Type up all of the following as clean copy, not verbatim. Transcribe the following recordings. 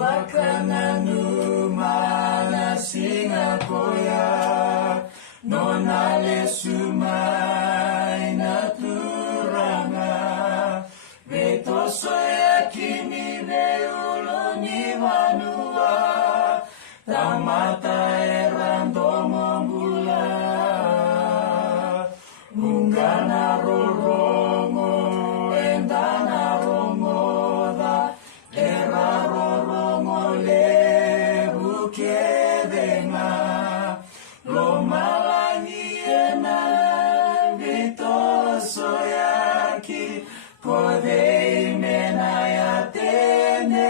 Wakananu mana singa koya nonale sumai naturanga veto soya kini veulo ni vanua tamata erandomo bula ungana rorongo endana rongo da era rorongo le bukedenga lo malangi ena vito soyaki podei menaya tene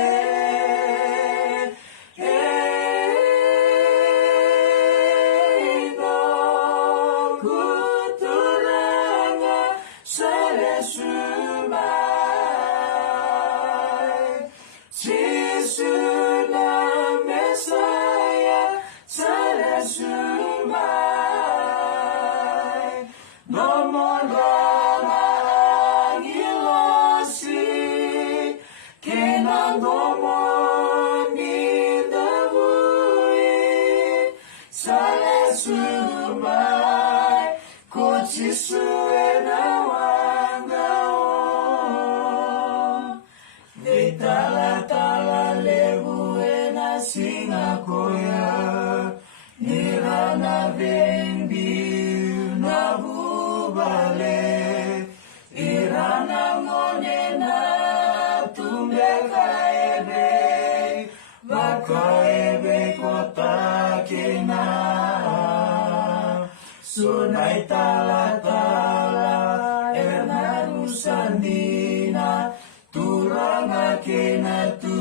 Singa koya nirana vendi na bubale irana ngonena tumbeka ebe baka ebe kota kena sunai tala tala erna rusandina turanga kena tu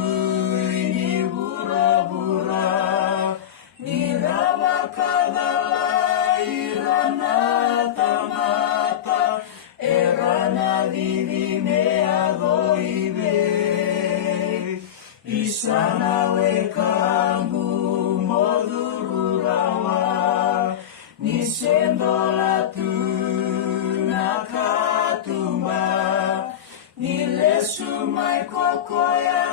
Kadala irana tamata erana divine adoibe isana wekangu modururawa nisendola tu nakatumba nilesumai kokoya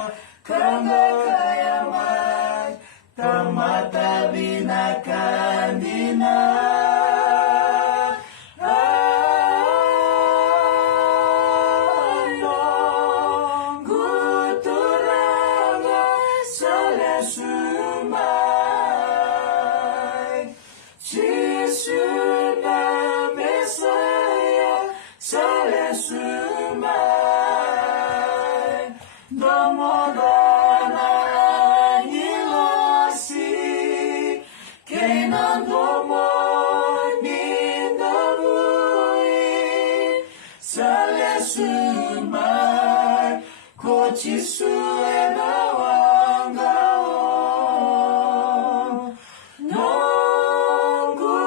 kanga kayamai tamata bina kandina guturanga sale sumai cisuna mesaya sale sumai domodana sumai kochisuwe na wangao nongu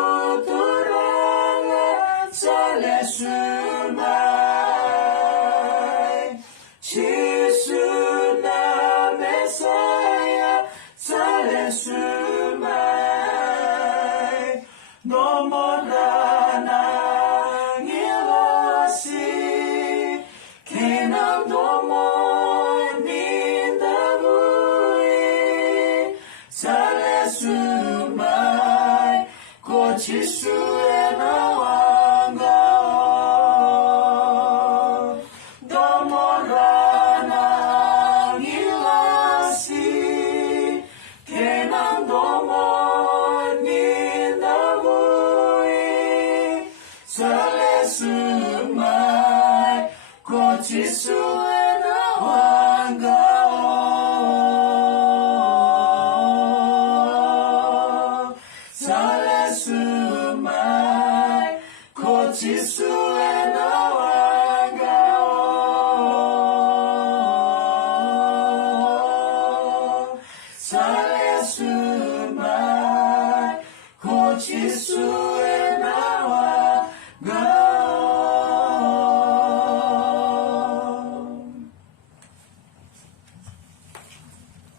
turanga sale sumai chisuna mesaya sale sumai nomorana Chisue na wangao domorana ngilasi kenang domon nindabui sale sumai ko chisue na wangao sale sumai ko chisue na